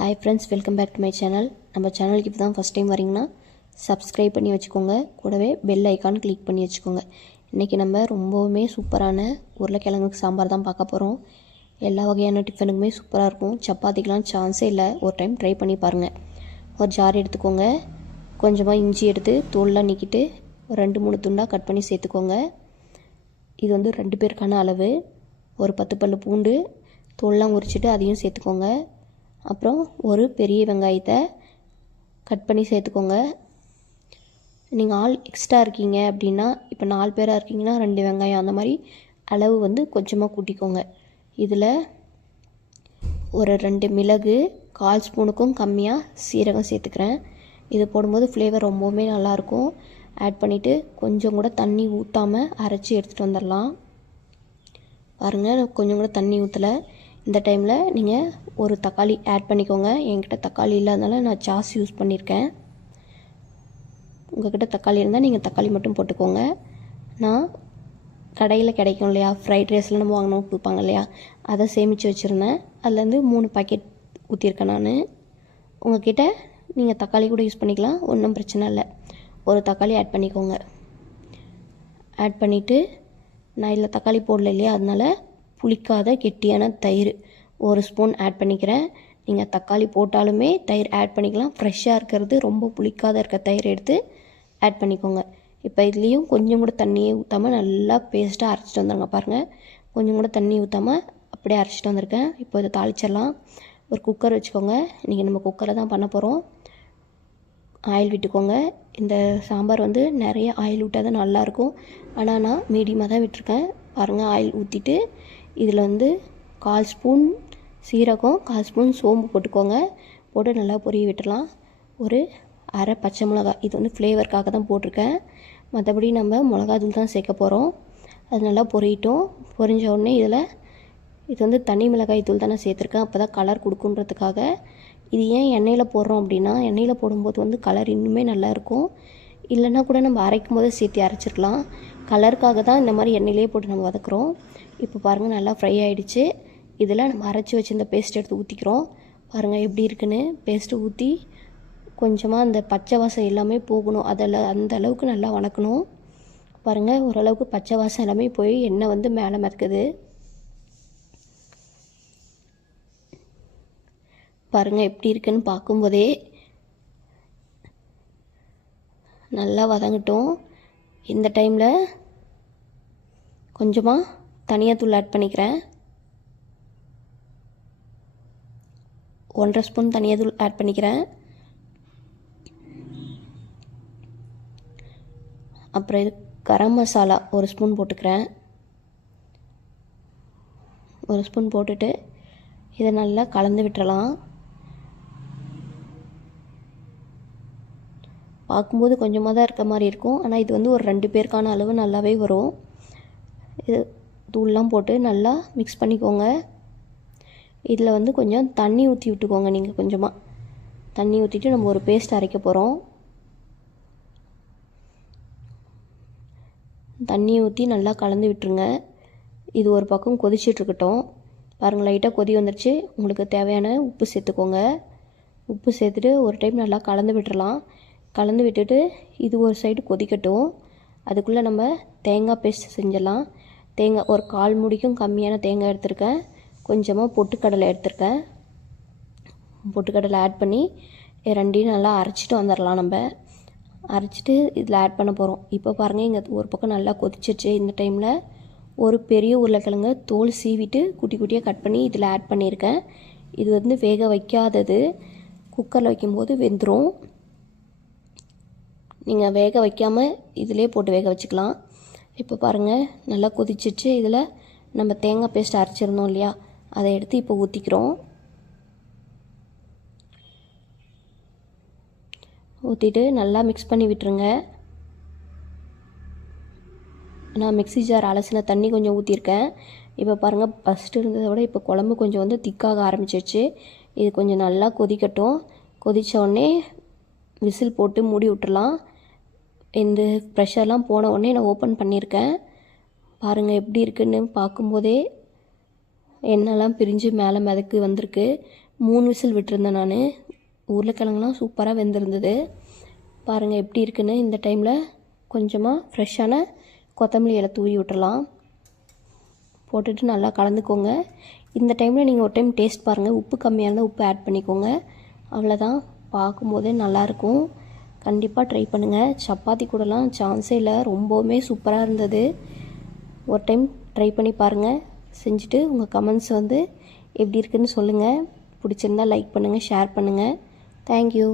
Hi friends welcome back to my channel நம்ம சேனலுக்கு இப்போ தான் ஃபஸ்ட் டைம் வரீங்கன்னா சப்ஸ்கிரைப் பண்ணி வச்சுக்கோங்க. கூடவே பெல் ஐக்கான் கிளிக் பண்ணி வச்சுக்கோங்க. இன்றைக்கி நம்ம ரொம்பவுமே சூப்பரான உருளைக்கிழங்கு சாம்பார் தான் பார்க்க போகிறோம் எல்லா வகையான டிஃபனுக்குமே சூப்பராக இருக்கும். சப்பாத்திக்கெலாம் சான்ஸே இல்லை. ஒரு டைம் ட்ரை பண்ணி பாருங்கள் ஒரு ஜார் எடுத்துக்கோங்க. கொஞ்சமாக இஞ்சி எடுத்து தோல்லாம் நீக்கிட்டு ஒரு ரெண்டு மூணு துண்டாக கட் பண்ணி சேர்த்துக்கோங்க. இது வந்து ரெண்டு பேருக்கான அளவு. ஒரு பத்து பல்லு பூண்டு தோல்லாம் உரிச்சிட்டு அதையும் சேர்த்துக்கோங்க. அப்புறம் ஒரு பெரிய வெங்காயத்தை கட் பண்ணி சேர்த்துக்கோங்க. நீங்கள் ஆள் எக்ஸ்ட்ரா இருக்கீங்க அப்படின்னா இப்போ நாலு பேராக இருக்கீங்கன்னா ரெண்டு வெங்காயம். அந்த மாதிரி அளவு வந்து கொஞ்சமாக கூட்டிக்கோங்க. இதில் ஒரு ரெண்டு மிளகு கால் ஸ்பூனுக்கும் கம்மியாக சீரகம் சேர்த்துக்கிறேன். இது போடும்போது ஃப்ளேவர் ரொம்பவுமே நல்லாயிருக்கும். ஆட் பண்ணிவிட்டு கொஞ்சம் கூட தண்ணி ஊற்றாமல் அரைச்சி எடுத்துகிட்டு வந்துடலாம். பாருங்கள் நான் கொஞ்சம் கூட தண்ணி ஊற்றலை இந்த டைமில் நீங்கள் ஒரு தக்காளி ஆட் பண்ணிக்கோங்க. என்கிட்ட தக்காளி இல்லாதனால நான் சாஸ் யூஸ் பண்ணியிருக்கேன் உங்கள்கிட்ட தக்காளி இருந்தால் நீங்கள் தக்காளி மட்டும் போட்டுக்கோங்க. நான் கடையில் கிடைக்கும் இல்லையா? ஃப்ரைட் ரைஸில் நம்ம வாங்கினோம் கொடுப்பாங்க இல்லையா? அதை சேமித்து வச்சுருந்தேன். அதுலேருந்து மூணு பாக்கெட் ஊற்றிருக்கேன் நான். உங்கள்கிட்ட நீங்கள் தக்காளி கூட யூஸ் பண்ணிக்கலாம். ஒன்றும் பிரச்சனை இல்லை. ஒரு தக்காளி ஆட் பண்ணிக்கோங்க. ஆட் பண்ணிவிட்டு நான் இதில் தக்காளி போடல இல்லையா? அதனால் புளிக்காத கெட்டியான தயிர் ஒரு ஸ்பூன் ஆட் பண்ணிக்கிறேன். நீங்கள் தக்காளி போட்டாலுமே தயிர் ஆட் பண்ணிக்கலாம். ஃப்ரெஷ்ஷாக இருக்கிறது ரொம்ப புளிக்காத இருக்க தயிர் எடுத்து ஆட் பண்ணிக்கோங்க. இப்போ இதுலேயும் கொஞ்சம் கூட தண்ணியே ஊற்றாமல் நல்லா பேஸ்ட்டாக அரைச்சிட்டு வந்துடுங்க பாருங்கள் கொஞ்சம் கூட தண்ணி ஊற்றாமல் அப்படியே அரைச்சிட்டு வந்திருக்கேன். இப்போ இதை தாளிச்சிடலாம். ஒரு குக்கர் வச்சுக்கோங்க. இன்றைக்கி நம்ம குக்கரில் தான் பண்ண போகிறோம் ஆயில் விட்டுக்கோங்க. இந்த சாம்பார் வந்து நிறைய ஆயில் விட்டால் தான் நல்லாயிருக்கும் ஆனால் நான் மீடியமாக தான் விட்டுருக்கேன். பாருங்கள் ஆயில் ஊற்றிட்டு இதில் வந்து கால் ஸ்பூன் சீரகம் கால் ஸ்பூன் சோம்பு போட்டுக்கோங்க. போட்டு நல்லா பொரிய விட்டுடலாம். ஒரு அரை பச்சை மிளகா இது வந்து ஃப்ளேவருக்காக தான் போட்டிருக்கேன். மற்றபடி நம்ம மிளகாத்தூள் தான் சேர்க்க போகிறோம் அது நல்லா பொரியட்டும். பொரிஞ்ச உடனே இதில் இது வந்து தனி மிளகாய் தூள் தான் நான் சேர்த்துருக்கேன். அப்போ தான் கலர் கொடுக்குன்றதுக்காக. இது ஏன் எண்ணெயில் போடுறோம் அப்படின்னா எண்ணெயில் போடும்போது வந்து கலர் இன்னுமே நல்லா இல்லைனா இல்லைன்னா கூட நம்ம அரைக்கும் போது சேர்த்து அரைச்சிருக்கலாம். கலருக்காக தான் இந்த மாதிரி எண்ணெயிலே போட்டு நம்ம வதக்குறோம். இப்போ பாருங்கள் நல்லா ஃப்ரை ஆகிடுச்சு இதில் நம்ம அரைச்சி வச்சுருந்த பேஸ்ட் எடுத்து ஊற்றிக்கிறோம் பாருங்கள் எப்படி இருக்குன்னு. பேஸ்ட்டு ஊற்றி கொஞ்சமாக அந்த பச்சை வாசம் எல்லாமே போகணும். அதில் அந்த அளவுக்கு நல்லா வணக்கணும். பாருங்கள் ஓரளவுக்கு பச்சை வாசம் எல்லாமே போய் எண்ணெய் வந்து மேலே மறக்குது பாருங்கள் எப்படி இருக்குன்னு பார்க்கும்போதே நல்லா வதங்கட்டும். இந்த டைமில் கொஞ்சமாக தனியாக தூள் ஆட் பண்ணிக்கிறேன். ஒன்றரை ஸ்பூன் தனியாக தூள் ஆட் பண்ணிக்கிறேன். அப்புறம் இது கரம் மசாலா ஒரு ஸ்பூன் போட்டுக்கிறேன். ஒரு ஸ்பூன் போட்டுட்டு இதை நல்லா கலந்து விட்டுறலாம். பார்க்கும்போது கொஞ்சமாக தான் இருக்க மாதிரி இருக்கும். ஆனால் இது வந்து ஒரு ரெண்டு பேருக்கான அளவு நல்லாவே வரும். இது தூள்லாம் போட்டு நல்லா மிக்ஸ் பண்ணிக்கோங்க. இதில் வந்து கொஞ்சம் தண்ணி ஊற்றி விட்டுக்கோங்க நீங்கள் கொஞ்சமாக தண்ணி ஊற்றிட்டு நம்ம ஒரு பேஸ்ட் அரைக்க போகிறோம் தண்ணி ஊற்றி நல்லா கலந்து விட்டுருங்க. இது ஒரு பக்கம் கொதிச்சிட்ருக்கட்டும் பாருங்கள் லைட்டாக கொதி வந்துருச்சு. உங்களுக்கு தேவையான உப்பு சேர்த்துக்கோங்க. உப்பு சேர்த்துட்டு ஒரு டைம் நல்லா கலந்து விட்டுறலாம். கலந்து விட்டுட்டு இது ஒரு சைடு கொதிக்கட்டும். அதுக்குள்ளே நம்ம தேங்காய் பேஸ்ட் செஞ்சிடலாம். தேங்காய் ஒரு கால் முடிக்கும் கம்மியான தேங்காய் எடுத்திருக்கேன். கொஞ்சமாக பொட்டுக்கடலை எடுத்திருக்கேன். பொட்டுக்கடலை ஆட் பண்ணி ரெண்டையும் நல்லா அரைச்சிட்டு வந்துடலாம் நம்ம. அரைச்சிட்டு இதில் ஆட் பண்ண போகிறோம் இப்போ பாருங்கள் இங்கே ஒரு பக்கம் நல்லா கொதிச்சிருச்சு. இந்த டைமில் ஒரு பெரிய உருளைக்கிழங்கு தோல் சீவிட்டு குட்டி குட்டியாக கட் பண்ணி இதில் ஆட் பண்ணியிருக்கேன். இது வந்து வேக வைக்காதது. குக்கரில் வைக்கும்போது வெந்துடும் நீங்கள் வேக வைக்காமல் இதிலே போட்டு வேக வச்சுக்கலாம். இப்போ பாருங்கள் நல்லா கொதிச்சிச்சு இதில் நம்ம தேங்காய் பேஸ்ட் அரைச்சிருந்தோம் இல்லையா? அதை எடுத்து இப்போ ஊற்றிக்கிறோம் ஊற்றிட்டு நல்லா மிக்ஸ் பண்ணி விட்டுருங்க. நான் மிக்ஸி ஜார் அலசின தண்ணி கொஞ்சம் ஊற்றிருக்கேன் இப்போ பாருங்கள் ஃபஸ்ட்டு இருந்ததை விட இப்போ குழம்பு கொஞ்சம் வந்து திக்காக ஆரம்பிச்சிருச்சு. இது கொஞ்சம் நல்லா கொதிக்கட்டும். கொதித்த உடனே விசில் போட்டு மூடி விட்டுலாம் இந்த ப்ரெஷர்லாம் போன உடனே நான் ஓப்பன் பண்ணியிருக்கேன். பாருங்கள் எப்படி இருக்குன்னு பார்க்கும்போதே எண்ணெய்லாம் பிரிஞ்சு மேலே மிதக்கு வந்திருக்கு. மூணு விசில் விட்டுருந்தேன் நான். உருளைக்கிழங்குலாம் சூப்பராக வெந்திருந்தது. பாருங்கள் எப்படி இருக்குன்னு இந்த டைமில் கொஞ்சமாக ஃப்ரெஷ்ஷான கொத்தமல்லி இலை தூவி விட்டுறலாம். போட்டுட்டு நல்லா கலந்துக்கோங்க. இந்த டைமில் நீங்கள் ஒரு டைம் டேஸ்ட் பாருங்கள் உப்பு கம்மியாக இருந்தால் உப்பு ஆட் பண்ணிக்கோங்க. அவ்வளோதான் பார்க்கும்போதே நல்லாயிருக்கும் கண்டிப்பாக ட்ரை பண்ணுங்கள் சப்பாத்தி கூடலாம் சான்ஸே இல்லை. ரொம்பவுமே சூப்பராக இருந்தது. ஒரு டைம் ட்ரை பண்ணி பாருங்கள் செஞ்சுட்டு உங்கள் கமெண்ட்ஸ் வந்து எப்படி இருக்குன்னு சொல்லுங்கள் பிடிச்சிருந்தா லைக் பண்ணுங்கள் ஷேர் பண்ணுங்கள் தேங்க்யூ